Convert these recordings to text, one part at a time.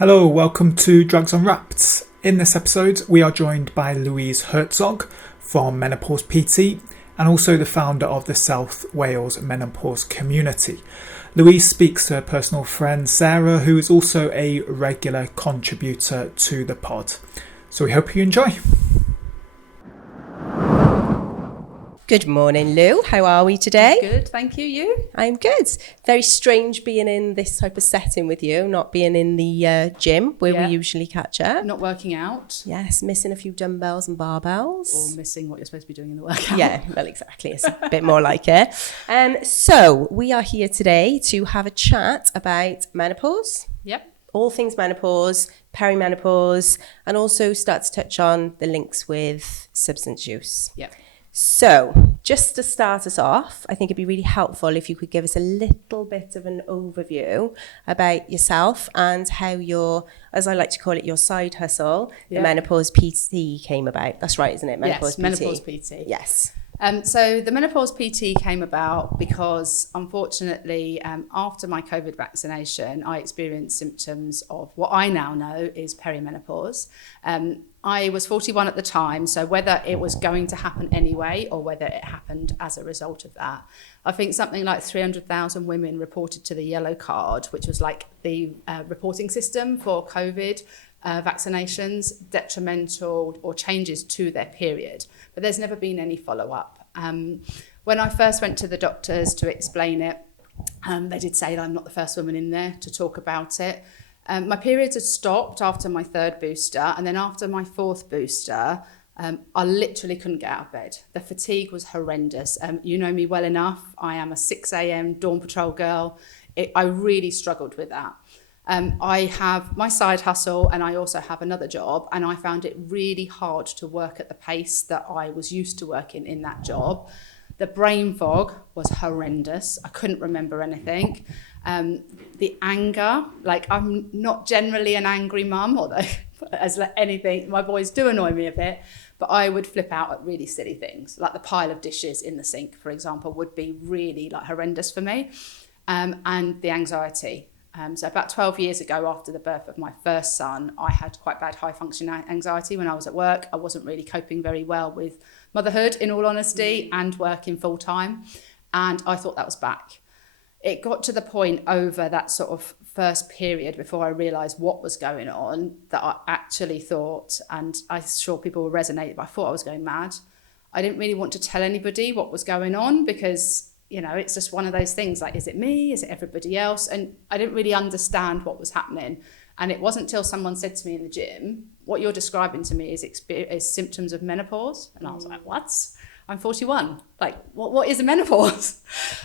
Hello, welcome to Drugs Unwrapped. In this episode, we are joined by Louise Herzog from Menopause PT and also the founder of the South Wales Menopause Community. Louise speaks to her personal friend Sarah, who is also a regular contributor to the pod. So we hope you enjoy. Good morning, Lou. How are we today? Good, thank you. You? I'm good. Very strange being in this type of setting with you, not being in the gym where we usually catch up. Not working out. Yes, missing a few dumbbells and barbells. Or missing what you're supposed to be doing in the workout. Yeah, well, exactly. It's a bit more like it. So we are here today to have a chat about menopause. Yep. All things menopause, perimenopause, and also start to touch on the links with substance use. Yep. So, just to start us off, I think it'd be really helpful if you could give us a little bit of an overview about yourself and how your, as I like to call it, your side hustle, the Menopause PT came about. That's right, isn't it? Menopause PT. Yes. So the Menopause PT came about because, unfortunately, after my COVID vaccination, I experienced symptoms of what I now know is perimenopause. I was 41 at the time, so whether it was going to happen anyway or whether it happened as a result of that, I think something like 300,000 women reported to the yellow card, which was like the reporting system for COVID vaccinations, detrimental or changes to their period. But there's never been any follow-up. When I first went to the doctors to explain it, they did say that I'm not the first woman in there to talk about it. My periods had stopped after my third booster, and then after my fourth booster, I literally couldn't get out of bed. The fatigue was horrendous. You know me well enough. I am a 6 a.m. dawn patrol girl. I really struggled with that. I have my side hustle and I also have another job, and I found it really hard to work at the pace that I was used to working in that job. The brain fog was horrendous. I couldn't remember anything. The anger, like I'm not generally an angry mum, although as like anything, my boys do annoy me a bit, but I would flip out at really silly things, like the pile of dishes in the sink, for example, would be really like horrendous for me. And the anxiety. So about 12 years ago, after the birth of my first son, I had quite bad high function anxiety when I was at work. I wasn't really coping very well with motherhood, in all honesty, and working full time. And I thought that was back. It got to the point over that sort of first period before I realised what was going on that I actually thought, and I'm sure people will resonate, but I thought I was going mad. I didn't really want to tell anybody what was going on because, you know, it's just one of those things like, is it me? Is it everybody else? And I didn't really understand what was happening. And it wasn't until someone said to me in the gym, what you're describing to me is symptoms of menopause. And I was like, what? I'm 41. Like, what is a menopause?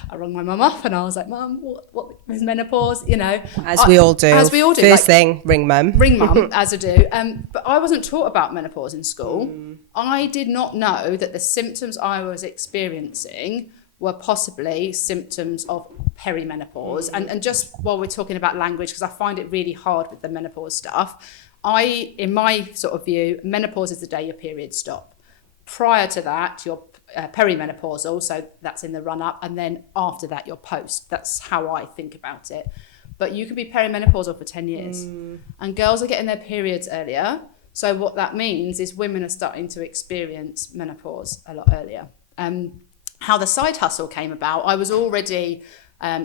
I rang my mum up and I was like, Mum, what is menopause? You know, As we all do. First like, thing, ring mum. Ring mum, as I do. But I wasn't taught about menopause in school. I did not know that the symptoms I was experiencing were possibly symptoms of perimenopause. And just while we're talking about language, because I find it really hard with the menopause stuff, in my sort of view, menopause is the day your periods stop. Prior to that, you're perimenopausal, so that's in the run-up, and then after that, you're post. That's how I think about it. But you could be perimenopausal for 10 years, and girls are getting their periods earlier. So what that means is women are starting to experience menopause a lot earlier. How the side hustle came about, I was already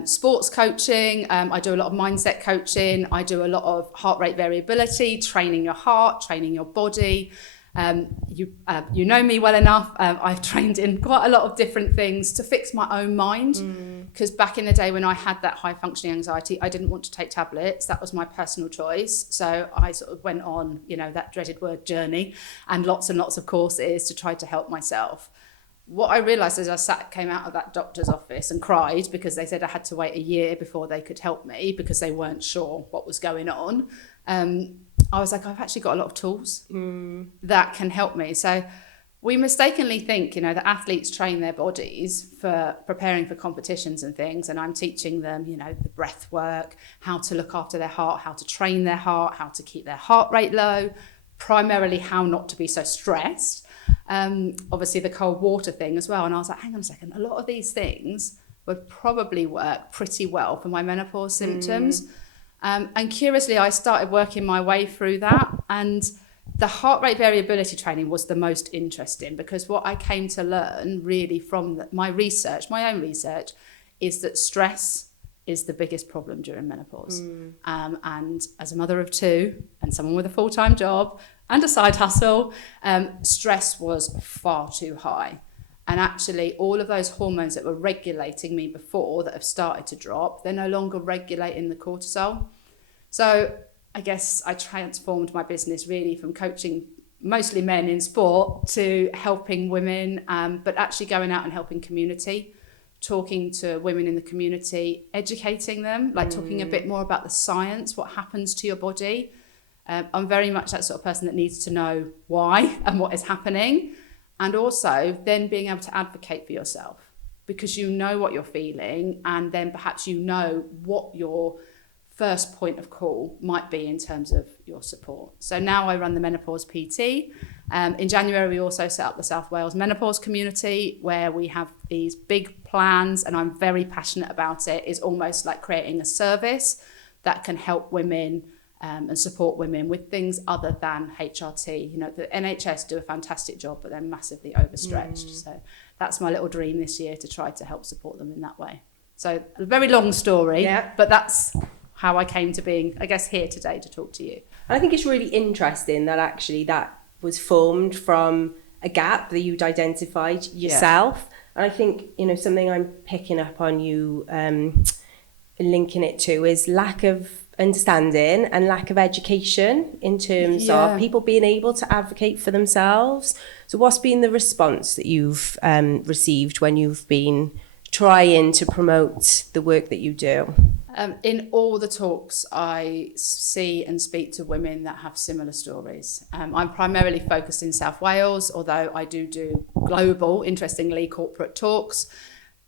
sports coaching. I do a lot of mindset coaching. I do a lot of heart rate variability, training your heart, training your body. You know me well enough. I've trained in quite a lot of different things to fix my own mind, because back in the day when I had that high functioning anxiety, I didn't want to take tablets. That was my personal choice. So I sort of went on, you know, that dreaded word journey, and lots of courses to try to help myself. What I realised as I came out of that doctor's office and cried because they said I had to wait a year before they could help me because they weren't sure what was going on. I was like, I've actually got a lot of tools that can help me. So we mistakenly think, you know, that athletes train their bodies for preparing for competitions and things. And I'm teaching them, you know, the breath work, how to look after their heart, how to train their heart, how to keep their heart rate low, primarily how not to be so stressed. Obviously the cold water thing as well. And I was like, hang on a second, a lot of these things would probably work pretty well for my menopause symptoms. And curiously, I started working my way through that, and the heart rate variability training was the most interesting, because what I came to learn really from my own research, is that stress is the biggest problem during menopause. And as a mother of two and someone with a full-time job and a side hustle, stress was far too high. And actually, all of those hormones that were regulating me before that have started to drop, they're no longer regulating the cortisol. So I guess I transformed my business really from coaching mostly men in sport to helping women, but actually going out and helping community, talking to women in the community, educating them, like talking a bit more about the science, what happens to your body. I'm very much that sort of person that needs to know why and what is happening. And also then being able to advocate for yourself, because you know what you're feeling, and then perhaps you know what your first point of call might be in terms of your support. So now I run the Menopause PT. In January, we also set up the South Wales Menopause Community, where we have these big plans, and I'm very passionate about it. It's almost like creating a service that can help women and support women with things other than HRT. You know, the NHS do a fantastic job, but they're massively overstretched. So that's my little dream this year, to try to help support them in that way. So a very long story, but that's how I came to being, I guess, here today to talk to you. And I think it's really interesting that actually that was formed from a gap that you'd identified yourself. And I think, you know, something I'm picking up on you linking it to is lack of understanding and lack of education in terms of people being able to advocate for themselves. So what's been the response that you've received when you've been trying to promote the work that you do? In all the talks, I see and speak to women that have similar stories. I'm primarily focused in South Wales, although I do global, interestingly, corporate talks.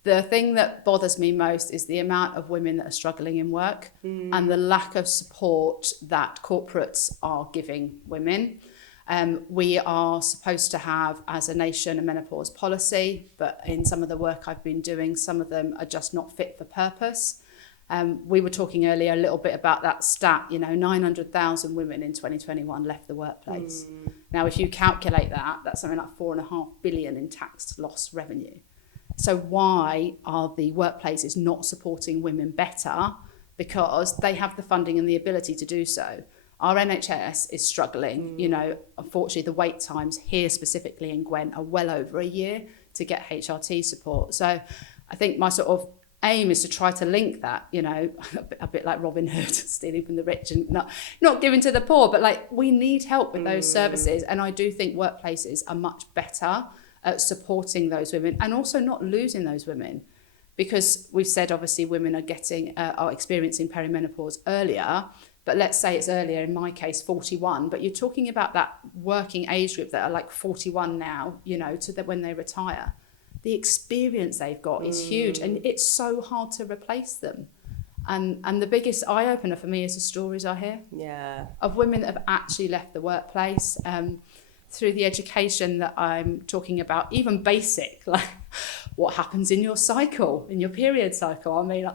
The thing that bothers me most is the amount of women that are struggling in work and the lack of support that corporates are giving women. We are supposed to have, as a nation, a menopause policy, but in some of the work I've been doing, some of them are just not fit for purpose. We were talking earlier a little bit about that stat, 900,000 women in 2021 left the workplace. Now, if you calculate that, that's something like 4.5 billion in tax loss revenue. So why are the workplaces not supporting women better? Because they have the funding and the ability to do so. Our NHS is struggling. Unfortunately, the wait times here specifically in Gwent are well over a year to get HRT support. So I think my sort of aim is to try to link that, a bit like Robin Hood, stealing from the rich and not giving to the poor, but like we need help with those services. And I do think workplaces are much better at supporting those women and also not losing those women, because we've said obviously women are experiencing perimenopause earlier, but let's say it's earlier, in my case 41, but you're talking about that working age group that are like 41 now, to when they retire. The experience they've got is huge, and it's so hard to replace them. And the biggest eye-opener for me is the stories I hear of women that have actually left the workplace through the education that I'm talking about, even basic, like what happens in your cycle, in your period cycle. I mean,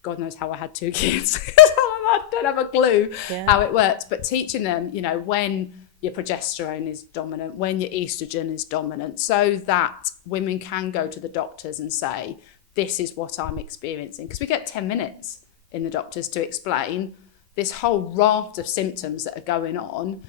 God knows how I had 2 kids. I don't have a clue how it works, but teaching them, when your progesterone is dominant, when your estrogen is dominant, so that women can go to the doctors and say, this is what I'm experiencing. Because we get 10 minutes in the doctors to explain this whole raft of symptoms that are going on.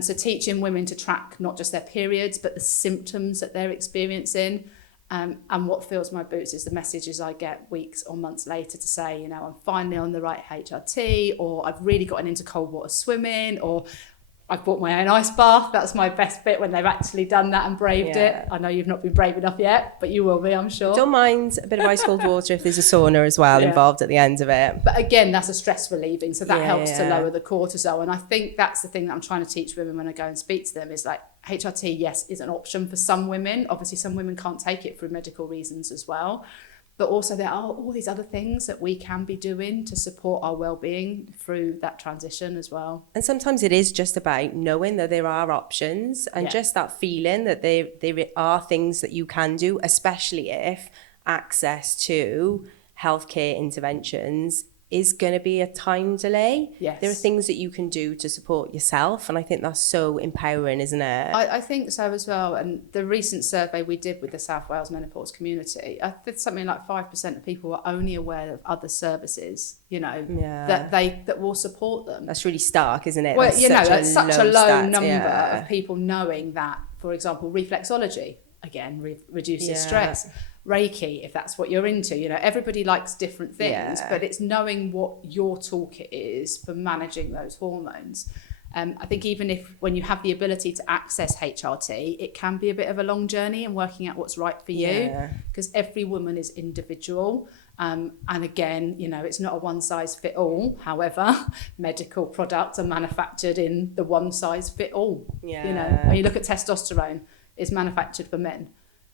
So teaching women to track not just their periods, but the symptoms that they're experiencing. And what fills my boots is the messages I get weeks or months later to say, I'm finally on the right HRT, or I've really gotten into cold water swimming, or I've bought my own ice bath. That's my best bit, when they've actually done that and braved it. I know you've not been brave enough yet, but you will be, I'm sure. Don't mind a bit of ice cold water if there's a sauna as well involved at the end of it. But again, that's a stress relieving, so that helps to lower the cortisol. And I think that's the thing that I'm trying to teach women when I go and speak to them, is like HRT, yes, is an option for some women. Obviously, some women can't take it for medical reasons as well. But also there are all these other things that we can be doing to support our well-being through that transition as well. And sometimes it is just about knowing that there are options and just that feeling that there are things that you can do, especially if access to healthcare interventions is going to be a time delay. Yes. There are things that you can do to support yourself, and I think that's so empowering, isn't it? I think so as well. And the recent survey we did with the South Wales Menopause Community, I think something like 5% of people are only aware of other services, you know, that will support them. That's really stark, isn't it? Well, That's that's such a low stat, number of people knowing that, for example, reflexology, again, reduces stress. Reiki, if that's what you're into, you know, everybody likes different things, but it's knowing what your toolkit is for managing those hormones. I think even if when you have the ability to access HRT, it can be a bit of a long journey in working out what's right for you, because every woman is individual. And again, you know, it's not a one size fit all. However, medical products are manufactured in the one size fit all. You know, when you look at testosterone, it's manufactured for men.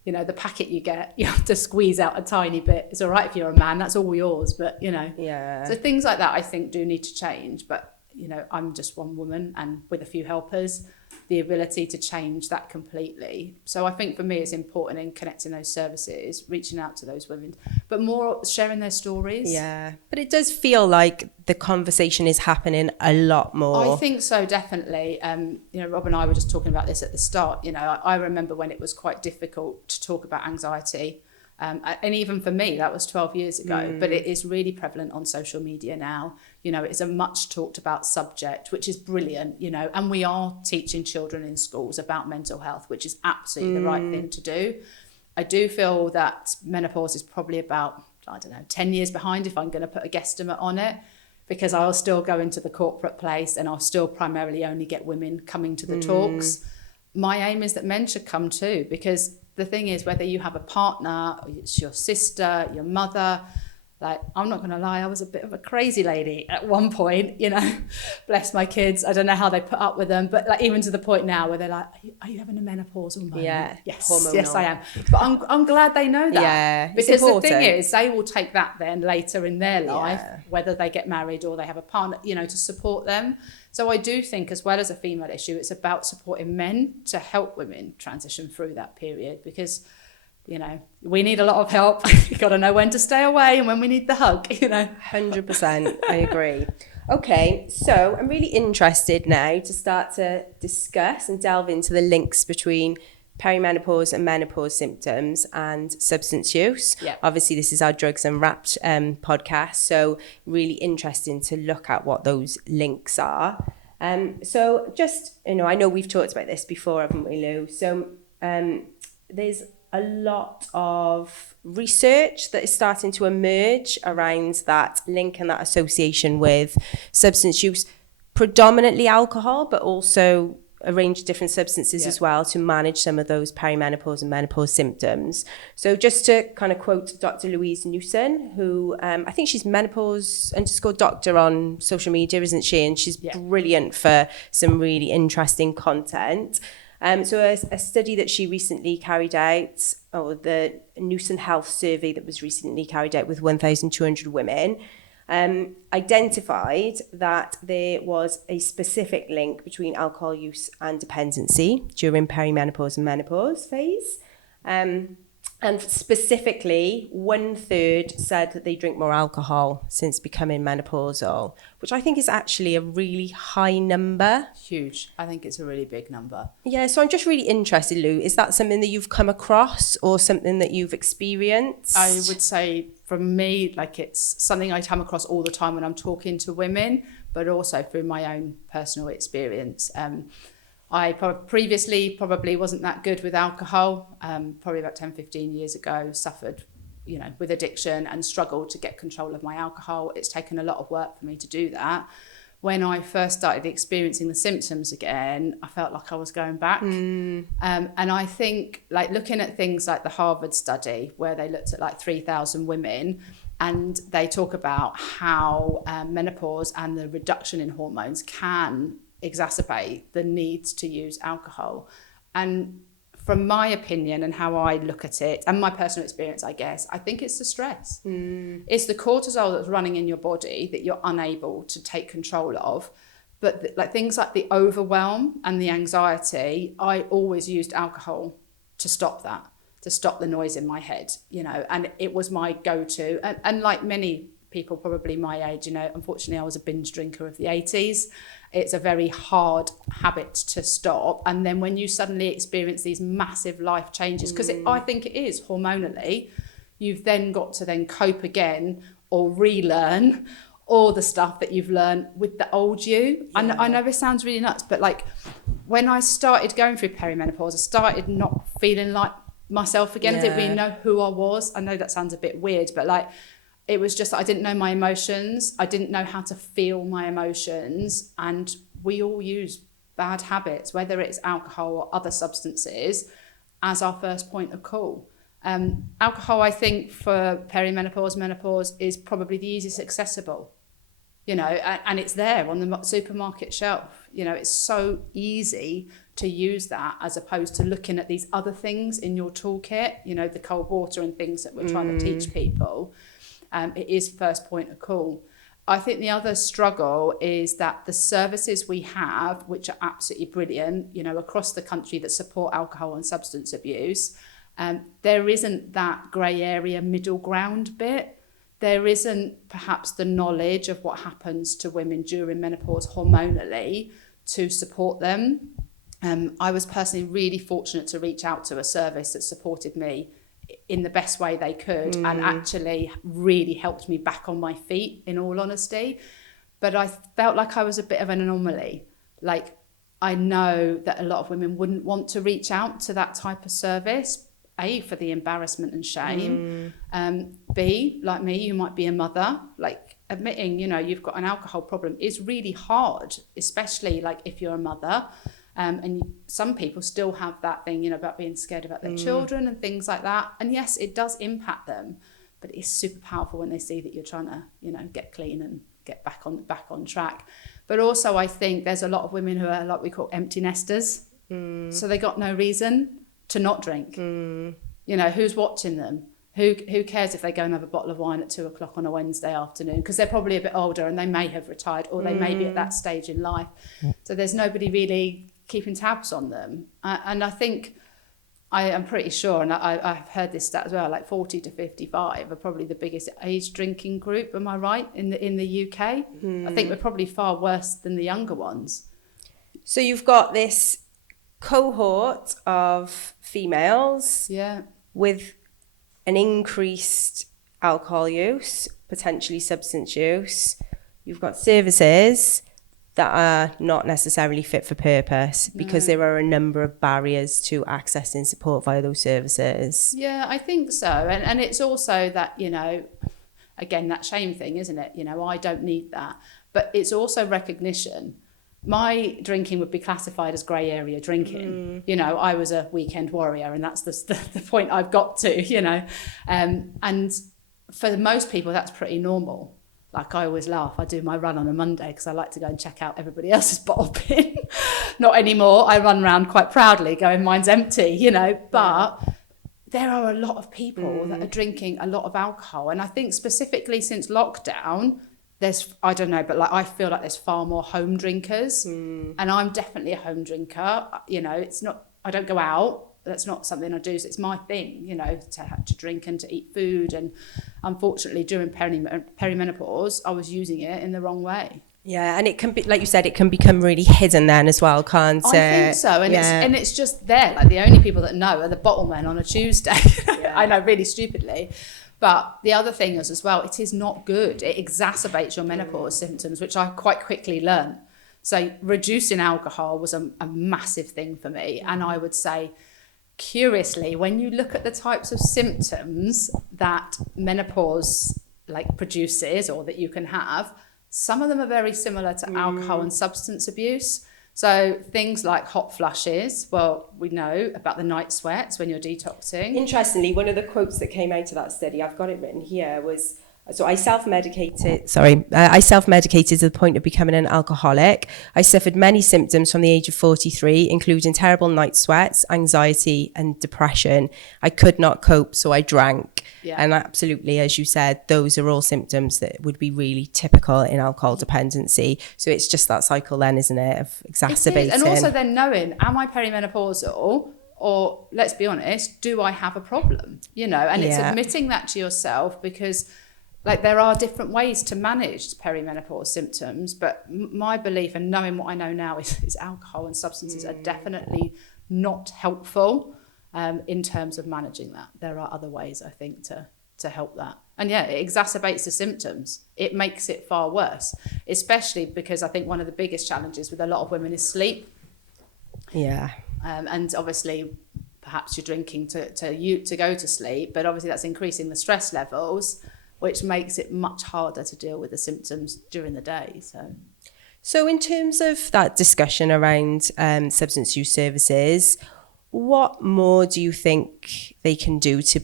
You know, the packet you get, you have to squeeze out a tiny bit. It's all right if you're a man, that's all yours. But, you know, so things like that I think do need to change. But, you know, I'm just one woman and with a few helpers, the ability to change that completely. So I think for me it's important in connecting those services, reaching out to those women, but more sharing their stories. Yeah, but it does feel like the conversation is happening a lot more. I think so, definitely. You know, Rob and I were just talking about this at the start. You know, I remember when it was quite difficult to talk about anxiety. And even for me, that was 12 years ago, but it is really prevalent on social media now. You know, it's a much talked about subject, which is brilliant, you know, and we are teaching children in schools about mental health, which is absolutely the right thing to do. I do feel that menopause is probably about, 10 years behind if I'm going to put a guesstimate on it, because I'll still go into the corporate place and I'll still primarily only get women coming to the talks. My aim is that men should come too, because the thing is, whether you have a partner, or it's your sister, your mother, like, I'm not going to lie, I was a bit of a crazy lady at one point, you know, bless my kids. I don't know how they put up with them, but like even to the point now where they're like, are you having a menopausal moment? Yeah. Yes, Hormonal. yes, I am. But I'm glad they know that. Yeah, because the thing is, they will take that then later in their life, Yeah. whether they get married or they have a partner, you know, to support them. So I do think, as well as a female issue, it's about supporting men to help women transition through that period, because, you know, we need a lot of help. You've got to know when to stay away and when we need the hug, you know. 100%, I agree. Okay, so I'm really interested now to start to discuss and delve into the links between perimenopause and menopause symptoms and substance use. Yeah. Obviously, this is our Drugs Unwrapped podcast, so really interesting to look at what those links are. So just, you know, I know we've talked about this before, haven't we, Lou? So there's a lot of research that is starting to emerge around that link and that association with substance use, predominantly alcohol, but also a range of different substances as well to manage some of those perimenopause and menopause symptoms. So just to kind of quote Dr. Louise Newson, who I think she's menopause_doctor on social media, isn't she? And she's brilliant for some really interesting content. So a study that she recently carried out, or the Newson Health survey that was recently carried out with 1,200 women, identified that there was a specific link between alcohol use and dependency during perimenopause and menopause phase. And specifically, 1/3 said that they drink more alcohol since becoming menopausal, which I think is actually a really high number. Huge. I think it's a really big number. Yeah, so I'm just really interested, Lou. Is that something that you've come across or something that you've experienced? I would say, from me, like, it's something I come across all the time when I'm talking to women, but also through my own personal experience. I previously probably wasn't that good with alcohol, probably about 10, 15 years ago, suffered, you know, with addiction and struggled to get control of my alcohol. It's taken a lot of work for me to do that. When I first started experiencing the symptoms again, I felt like I was going back. And I think, like, looking at things like the Harvard study, where they looked at like 3,000 women, and they talk about how menopause and the reduction in hormones can exacerbate the need to use alcohol. And from my opinion and how I look at it, and my personal experience, I guess, I think it's the stress. It's the cortisol that's running in your body that you're unable to take control of. But like things like the overwhelm and the anxiety, I always used alcohol to stop that, to stop the noise in my head, you know, and it was my go-to. And like many people probably my age, unfortunately I was a binge drinker of the 80s. It's a very hard habit to stop. And then when you suddenly experience these massive life changes, because I think it is hormonally, you've then got to then cope again or relearn all the stuff that you've learned with the old you. Yeah. I know this sounds really nuts, but like when I started going through perimenopause, I started not feeling like myself again. I didn't really know who I was. I know that sounds a bit weird, but like it was just, I didn't know my emotions. I didn't know how to feel my emotions. And we all use bad habits, whether it's alcohol or other substances, as our first point of call. Alcohol, I think, for perimenopause, menopause is probably the easiest accessible, and it's there on the supermarket shelf. It's so easy to use that as opposed to looking at these other things in your toolkit, the cold water and things that we're trying to teach people. It is first point of call. I think the other struggle is that the services we have, which are absolutely brilliant, across the country that support alcohol and substance abuse, there isn't that grey area middle ground bit. There isn't perhaps the knowledge of what happens to women during menopause hormonally to support them. I was personally really fortunate to reach out to a service that supported me in the best way they could and actually really helped me back on my feet, in all honesty. But I felt like I was a bit of an anomaly. Like, I know that a lot of women wouldn't want to reach out to that type of service, A, for the embarrassment and shame, B, like me, you might be a mother, like admitting, you've got an alcohol problem is really hard, especially like if you're a mother. And some people still have that thing, about being scared about their children and things like that. And yes, it does impact them, but it's super powerful when they see that you're trying to, get clean and get back on track. But also, I think there's a lot of women who are like we call empty nesters. So they got no reason to not drink. Who's watching them? Who cares if they go and have a bottle of wine at 2:00 on a Wednesday afternoon? Because they're probably a bit older and they may have retired, or they may be at that stage in life. So there's nobody really keeping tabs on them. And I think, I am pretty sure, and I've heard this stat as well, like 40 to 55 are probably the biggest age drinking group, am I right, in the UK? I think we're probably far worse than the younger ones. So you've got this cohort of females with an increased alcohol use, potentially substance use. You've got services that are not necessarily fit for purpose because there are a number of barriers to accessing support via those services. Yeah, I think so. And it's also that, again, that shame thing, isn't it? I don't need that. But it's also recognition. My drinking would be classified as grey area drinking. I was a weekend warrior, and that's the point I've got to, and for most people, that's pretty normal. Like, I always laugh. I do my run on a Monday because I like to go and check out everybody else's bottle bin. Not anymore. I run around quite proudly going, mine's empty, But there are a lot of people that are drinking a lot of alcohol. And I think specifically since lockdown, there's, I don't know, but like I feel like there's far more home drinkers. And I'm definitely a home drinker. It's not, I don't go out. That's not something I do. So it's my thing, to drink and to eat food. And unfortunately, during perimenopause, I was using it in the wrong way. Yeah, and it can be, like you said, it can become really hidden then as well, can't it? I think so. And it's just there. Like, the only people that know are the bottle men on a Tuesday. I know, really stupidly. But the other thing is as well, it is not good. It exacerbates your menopause symptoms, which I quite quickly learned. So reducing alcohol was a massive thing for me. And I would say, curiously, when you look at the types of symptoms that menopause produces or that you can have, some of them are very similar to alcohol and substance abuse. So things like hot flushes, well, we know about the night sweats when you're detoxing. Interestingly, one of the quotes that came out of that study, I've got it written here, was, so I self-medicated to the point of becoming an alcoholic. I suffered many symptoms from the age of 43, including terrible night sweats, anxiety and depression. I could not cope, so I drank. Yeah. And absolutely, as you said, those are all symptoms that would be really typical in alcohol dependency. So it's just that cycle then, isn't it, of exacerbating. And also then knowing, am I perimenopausal? Or, let's be honest, do I have a problem? And it's admitting that to yourself, because like there are different ways to manage perimenopause symptoms, but my belief and knowing what I know now is alcohol and substances are definitely not helpful in terms of managing that. There are other ways, I think, to help that. And yeah, it exacerbates the symptoms. It makes it far worse, especially because I think one of the biggest challenges with a lot of women is sleep. Yeah. And obviously, perhaps you're drinking to go to sleep, but obviously that's increasing the stress levels, which makes it much harder to deal with the symptoms during the day. So in terms of that discussion around substance use services, what more do you think they can do to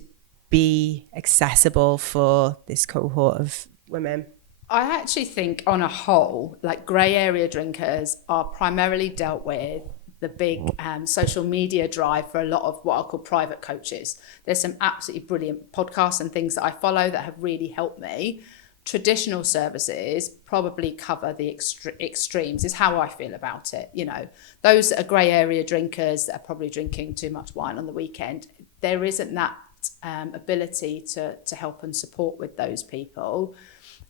be accessible for this cohort of women? I actually think on a whole, like grey area drinkers are primarily dealt with the big social media drive for a lot of what I'll call private coaches. There's some absolutely brilliant podcasts and things that I follow that have really helped me. Traditional services probably cover the extremes, is how I feel about it. You know, those that are grey area drinkers that are probably drinking too much wine on the weekend, there isn't that ability to help and support with those people.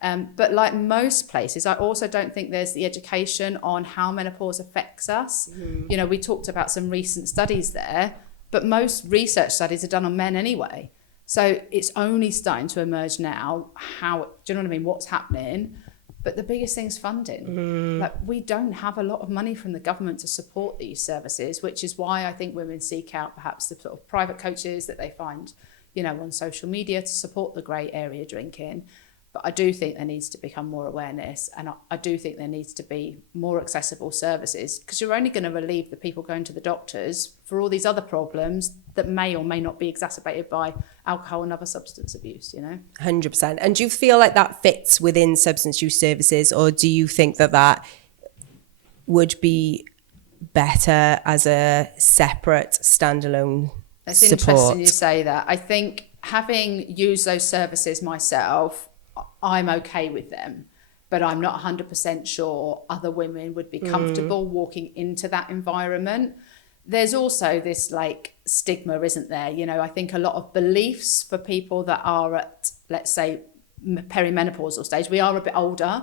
But like most places, I also don't think there's the education on how menopause affects us. You know, we talked about some recent studies there, but most research studies are done on men anyway. So it's only starting to emerge now do you know what I mean, what's happening. But the biggest thing is funding. Like, we don't have a lot of money from the government to support these services, which is why I think women seek out perhaps the sort of private coaches that they find, you know, on social media to support the grey area drinking. But I do think there needs to become more awareness, and I do think there needs to be more accessible services, because you're only going to relieve the people going to the doctors for all these other problems that may or may not be exacerbated by alcohol and other substance abuse, you know? 100%. And do you feel like that fits within substance use services, or do you think that would be better as a separate standalone It's support? interesting you say that. I think having used those services myself, I'm okay with them, but I'm not 100% sure other women would be comfortable walking into that environment. There's also this like stigma, isn't there? You know, I think a lot of beliefs for people that are at, let's say, perimenopausal stage, we are a bit older,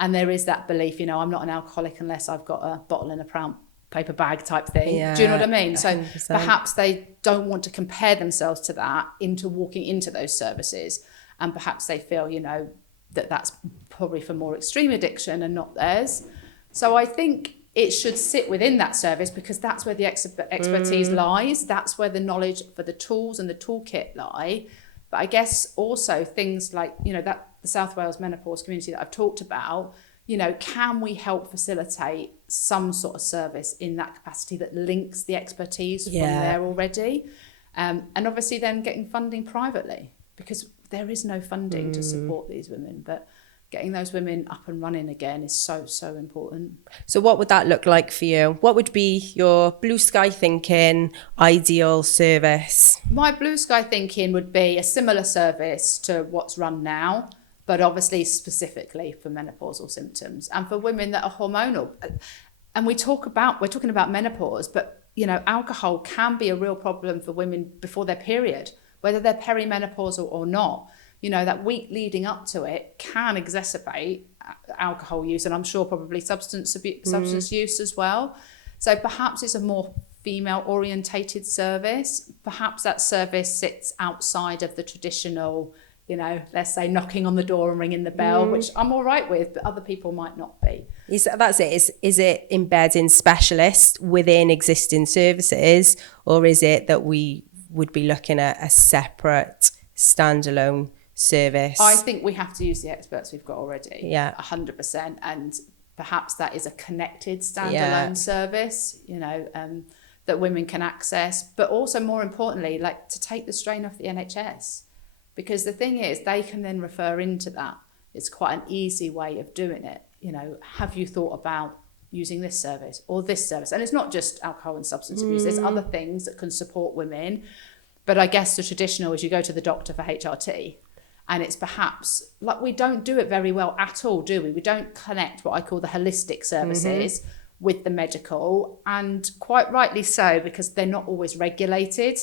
and there is that belief, you know, I'm not an alcoholic unless I've got a bottle in a brown paper bag type thing. Yeah, do you know what I mean? 100%. So 100%. perhaps they don't want to compare themselves to that into walking into those services. And perhaps they feel, you know, that's probably for more extreme addiction and not theirs. So I think it should sit within that service, because that's where the expertise lies. That's where the knowledge for the tools and the toolkit lie. But I guess also things like, you know, that the South Wales Menopause Community that I've talked about, you know, can we help facilitate some sort of service in that capacity that links the expertise from there already? And obviously then getting funding privately, because there is no funding to support these women, but getting those women up and running again is so, so important. So what would that look like for you? What would be your blue sky thinking ideal service? My blue sky thinking would be a similar service to what's run now, but obviously specifically for menopausal symptoms and for women that are hormonal. And we're talking about menopause, but you know, alcohol can be a real problem for women before their period, whether they're perimenopausal or not. You know, that week leading up to it can exacerbate alcohol use, and I'm sure probably substance use as well. So perhaps it's a more female orientated service. Perhaps that service sits outside of the traditional, you know, let's say knocking on the door and ringing the bell, which I'm all right with, but other people might not be. That's it. Is it embedding specialists within existing services, or is it that we would be looking at a separate standalone service? I think we have to use the experts we've got already. Yeah. 100%. And perhaps that is a connected standalone service, you know, that women can access, but also more importantly, like to take the strain off the NHS. Because the thing is, they can then refer into that. It's quite an easy way of doing it. You know, have you thought about using this service or this service? And it's not just alcohol and substance abuse. There's other things that can support women. But I guess the traditional is you go to the doctor for HRT. And it's perhaps, like, we don't do it very well at all, do we? We don't connect what I call the holistic services with the medical. And quite rightly so, because they're not always regulated.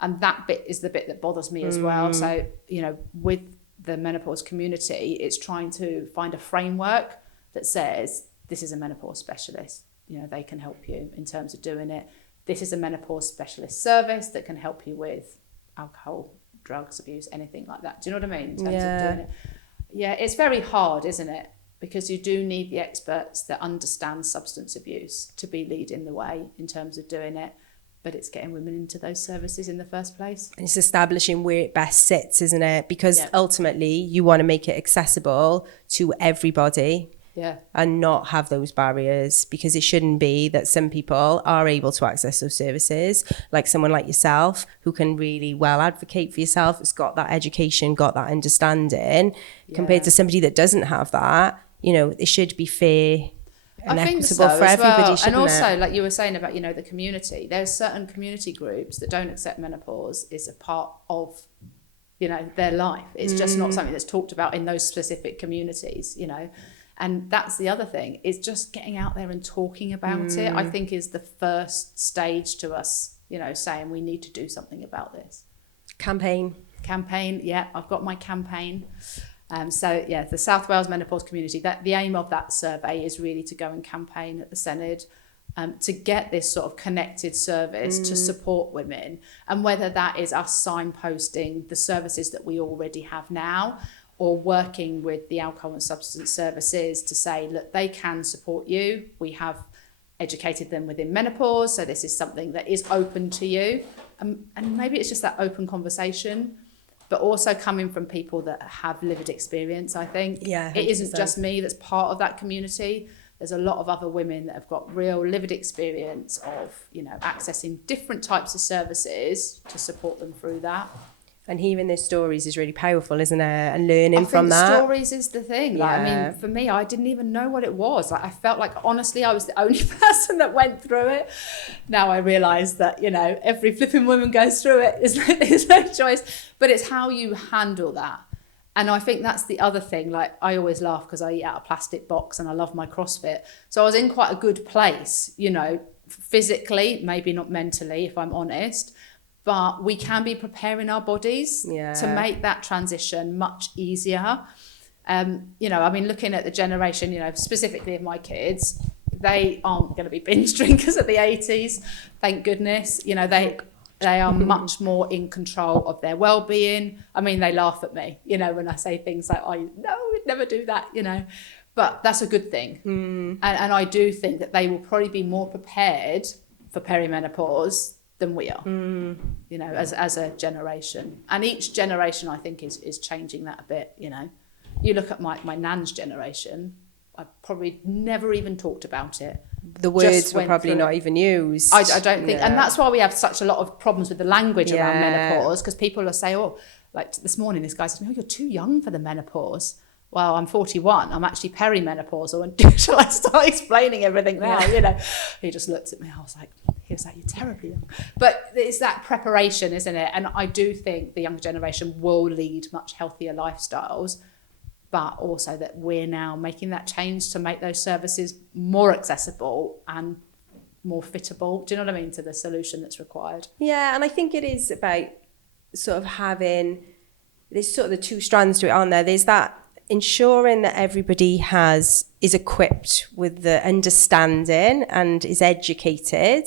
And that bit is the bit that bothers me as well. So, you know, with the menopause community, it's trying to find a framework that says this is a menopause specialist. You know, they can help you in terms of doing it. This is a menopause specialist service that can help you with alcohol, drugs abuse, anything like that. Do you know what I mean? In terms of doing it. Yeah, it's very hard, isn't it? Because you do need the experts that understand substance abuse to be leading the way in terms of doing it. But it's getting women into those services in the first place. And it's establishing where it best sits, isn't it? Because ultimately you want to make it accessible to everybody. Yeah. And not have those barriers, because it shouldn't be that some people are able to access those services, like someone like yourself who can really well advocate for yourself, has got that education, got that understanding, compared to somebody that doesn't have that. You know, it should be fair and equitable for everybody, shouldn't it? And also, like you were saying about, you know, the community, there's certain community groups that don't accept menopause is a part of, you know, their life. It's just not something that's talked about in those specific communities, you know. And that's the other thing, is just getting out there and talking about it, I think, is the first stage to us, you know, saying we need to do something about this. Campaign, yeah, I've got my campaign. So, yeah, the South Wales Menopause Community, that the aim of that survey is really to go and campaign at the Senedd to get this sort of connected service to support women. And whether that is us signposting the services that we already have now, or working with the alcohol and substance services to say, look, they can support you. We have educated them within menopause, so this is something that is open to you. And maybe it's just that open conversation, but also coming from people that have lived experience, I think. Yeah, 100%. It isn't just me that's part of that community. There's a lot of other women that have got real lived experience of, you know, accessing different types of services to support them through that. And hearing their stories is really powerful, isn't it? And learning from that. Stories is the thing. Like, I mean, for me, I didn't even know what it was. Like, I felt like, honestly, I was the only person that went through it. Now I realise that, you know, every flipping woman goes through it. There's no choice. But it's how you handle that. And I think that's the other thing. Like, I always laugh because I eat out of a plastic box and I love my CrossFit. So I was in quite a good place, you know, physically, maybe not mentally, if I'm honest. But we can be preparing our bodies to make that transition much easier. You know, I mean, looking at the generation, you know, specifically of my kids, they aren't going to be binge drinkers at the 80s. Thank goodness. You know, they are much more in control of their well-being. I mean, they laugh at me, you know, when I say things like, we'd never do that, you know. But that's a good thing. And I do think that they will probably be more prepared for perimenopause than we are, you know, as a generation. And each generation, I think, is changing that a bit, you know. You look at my nan's generation, I probably never even talked about it. The words were probably not even used. I don't think, and that's why we have such a lot of problems with the language around menopause, because people will say, like this morning, this guy said to me, you're too young for the menopause. Well, I'm 41, I'm actually perimenopausal, and shall I start explaining everything now, you know? He just looked at me, I was like, you're terribly young. But it's that preparation, isn't it? And I do think the younger generation will lead much healthier lifestyles, but also that we're now making that change to make those services more accessible and more fittable. Do you know what I mean? To the solution that's required. Yeah, and I think it is about sort of having, there's sort of the two strands to it, aren't there? There's that ensuring that everybody is equipped with the understanding and is educated,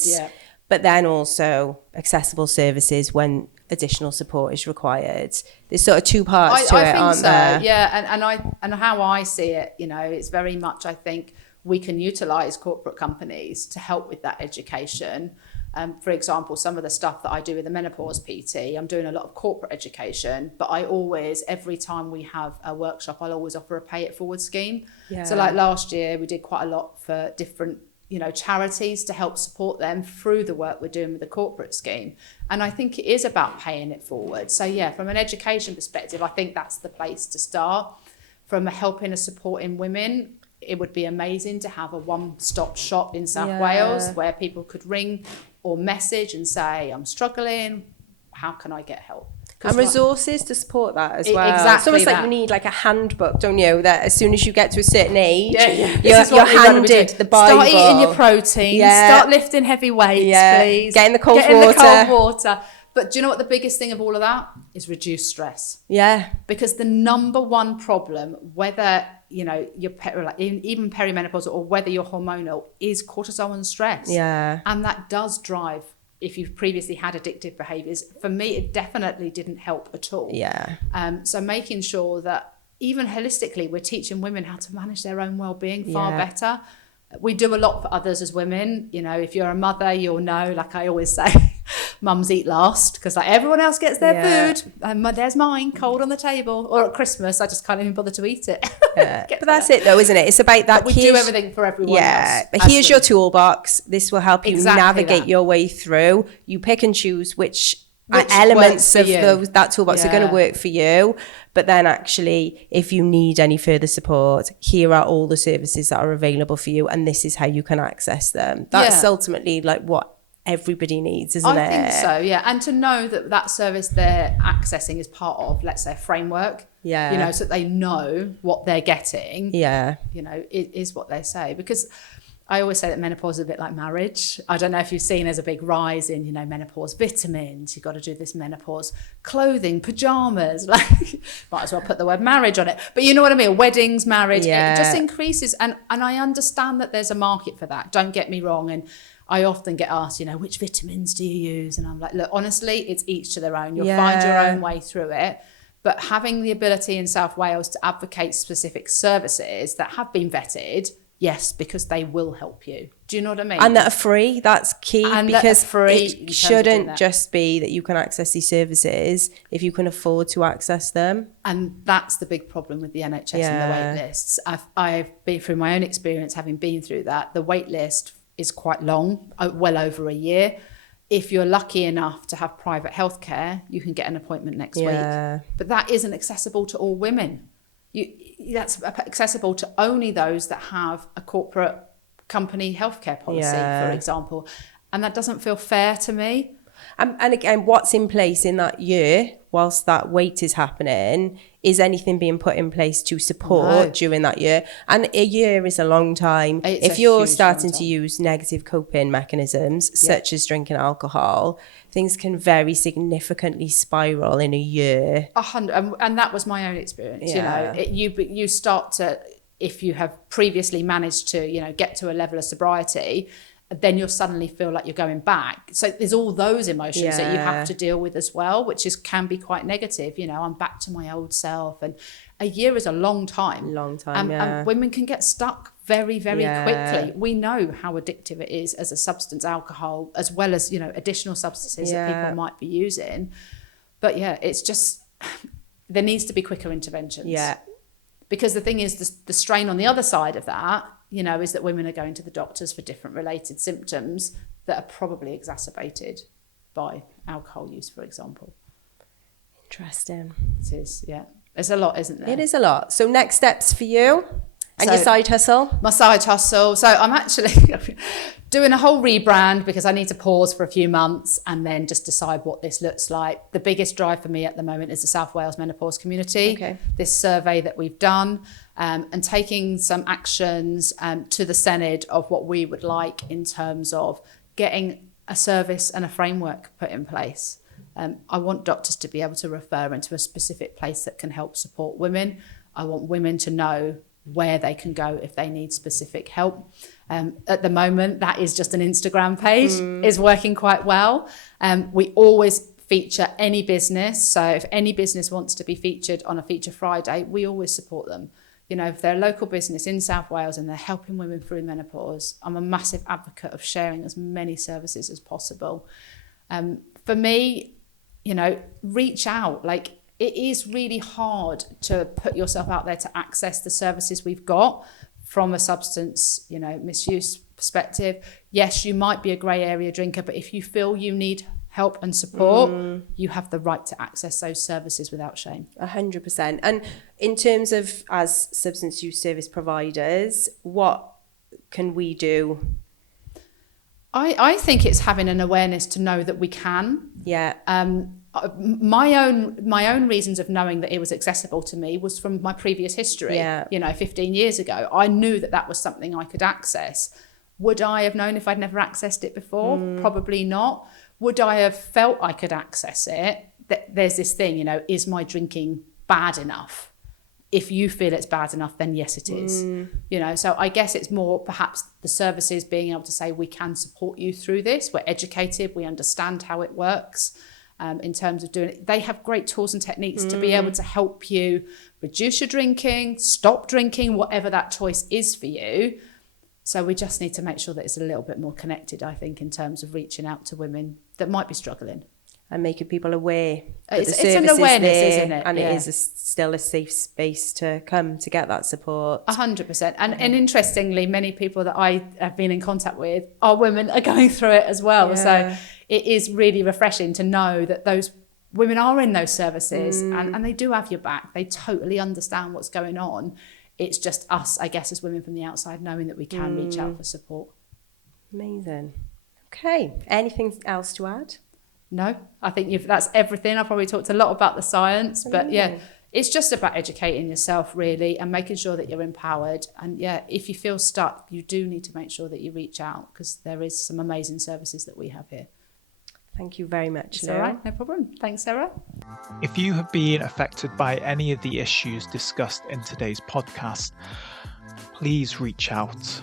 but then also accessible services when additional support is required. There's sort of two parts to it, aren't there? Yeah, and how I see it, you know, it's very much, I think, we can utilise corporate companies to help with that education. For example, some of the stuff that I do with the menopause PT, I'm doing a lot of corporate education, but I always, every time we have a workshop, I'll always offer a pay it forward scheme. Yeah. So like last year, we did quite a lot for different, you know, charities to help support them through the work we're doing with the corporate scheme. And I think it is about paying it forward. So yeah, from an education perspective, I think that's the place to start. From helping and supporting women, it would be amazing to have a one-stop shop in South Wales where people could ring or message and say, I'm struggling, how can I get help? And resources to support that as well. Exactly. It's almost like you need like a handbook, don't you? That as soon as you get to a certain age, you're handed the Bible. Start eating your protein, start lifting heavy weights, please. Get in the cold water. But But do you know what the biggest thing of all of that is? Reduce stress. Yeah. Because the number one problem, whether you're even perimenopause or whether you're hormonal, is cortisol and stress. Yeah. And that does drive, if you've previously had addictive behaviours. For me, it definitely didn't help at all. Yeah. So making sure that even holistically, we're teaching women how to manage their own well-being far better. We do a lot for others as women. If you're a mother, you'll know, like I always say, mums eat last, because like everyone else gets their food and there's mine cold on the table. Or at Christmas, I just can't even bother to eat it. But that's it though, isn't it? It's about that. But we do everything for everyone else. But here's your toolbox. This will help you navigate that. your way through. You pick and choose which Which elements works of for you. that toolbox are going to work for you. But then actually, if you need any further support, here are all the services that are available for you, and this is how you can access them. That's ultimately like what everybody needs, isn't it? I think so, yeah. And to know that that service they're accessing is part of, let's say, a framework. Yeah. So that they know what they're getting. Yeah. It is what they say. Because I always say that menopause is a bit like marriage. I don't know if you've seen there's a big rise in, menopause vitamins. You've got to do this menopause clothing, pajamas. Like, might as well put the word marriage on it. But you know what I mean? Weddings, marriage, it just increases. And I understand that there's a market for that. Don't get me wrong. And I often get asked, which vitamins do you use? And I'm like, look, honestly, it's each to their own. You'll find your own way through it. But having the ability in South Wales to advocate specific services that have been vetted, yes, because they will help you. Do you know what I mean? And that are free, that's key. And because free it shouldn't just be that you can access these services if you can afford to access them. And that's the big problem with the NHS and the wait lists. I've been through my own experience, having been through that. The wait list is quite long, well over a year. If you're lucky enough to have private healthcare, you can get an appointment next week. But that isn't accessible to all women. That's accessible to only those that have a corporate company healthcare policy, for example. And that doesn't feel fair to me. And again, what's in place in that year, whilst that wait is happening, is anything being put in place to support during that year? And a year is a long time. If you're starting to use negative coping mechanisms, such as drinking alcohol, things can very significantly spiral in a year. 100, and that was my own experience. You start to, if you have previously managed to, get to a level of sobriety, then you'll suddenly feel like you're going back. So there's all those emotions that you have to deal with as well, which can be quite negative. I'm back to my old self. And a year is a long time. And women can get stuck very, very quickly. We know how addictive it is as a substance, alcohol, as well as, additional substances that people might be using. But it's just, there needs to be quicker interventions. Yeah. Because the thing is, the strain on the other side of that, is that women are going to the doctors for different related symptoms that are probably exacerbated by alcohol use, for example. Interesting. It is, yeah. There's a lot, isn't there? It is a lot. So next steps for you and your side hustle? My side hustle. So I'm actually doing a whole rebrand because I need to pause for a few months and then just decide what this looks like. The biggest drive for me at the moment is the South Wales Menopause Community. Okay. This survey that we've done. And taking some actions to the Senate of what we would like in terms of getting a service and a framework put in place. I want doctors to be able to refer into a specific place that can help support women. I want women to know where they can go if they need specific help. At the moment, that is just an Instagram page, is working quite well. We always feature any business. So if any business wants to be featured on a Feature Friday, we always support them. If they're a local business in South Wales and they're helping women through menopause, I'm a massive advocate of sharing as many services as possible. For me, reach out. Like, it is really hard to put yourself out there to access the services we've got from a substance, misuse perspective. Yes, you might be a grey area drinker, but if you feel you need help and support, you have the right to access those services without shame. 100%. And in terms of, as substance use service providers, what can we do? I think it's having an awareness to know that we can. Yeah. My own reasons of knowing that it was accessible to me was from my previous history. Yeah. 15 years ago, I knew that was something I could access. Would I have known if I'd never accessed it before? Probably not. Would I have felt I could access it? There's this thing, you know, is my drinking bad enough? If you feel it's bad enough, then yes, it is. You know, so I guess it's more perhaps the services being able to say, we can support you through this. We're educated. We understand how it works in terms of doing it. They have great tools and techniques to be able to help you reduce your drinking, stop drinking, whatever that choice is for you. So we just need to make sure that it's a little bit more connected, I think, in terms of reaching out to women that might be struggling. And making people aware that It's the service an awareness, is there, isn't it? and Yeah. it is still a safe space to come to get that support. 100%. And interestingly, many people that I have been in contact with are women are going through it as well. Yeah. So it is really refreshing to know that those women are in those services and they do have your back. They totally understand what's going on. It's just us, I guess, as women from the outside, knowing that we can reach out for support. Amazing. Okay. Anything else to add? No, I think that's everything. I probably talked a lot about the science, but yeah, it's just about educating yourself really and making sure that you're empowered. And yeah, if you feel stuck, you do need to make sure that you reach out, because there is some amazing services that we have here. Thank you very much, It's Lou. all right, no problem. Thanks, Sarah. If you have been affected by any of the issues discussed in today's podcast, please reach out.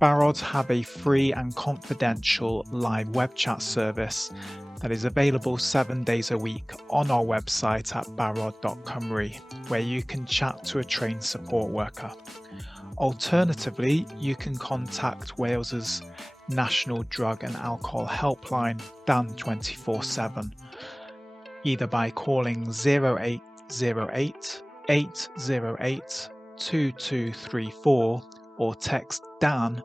Barod have a free and confidential live web chat service that is available 7 days a week on our website at barod.cymru, where you can chat to a trained support worker. Alternatively, you can contact Wales's National Drug and Alcohol Helpline, Dan 24/7, either by calling 0808 808 2234 or text Dan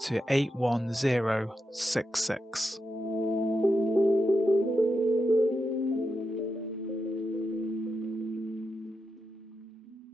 to 81066.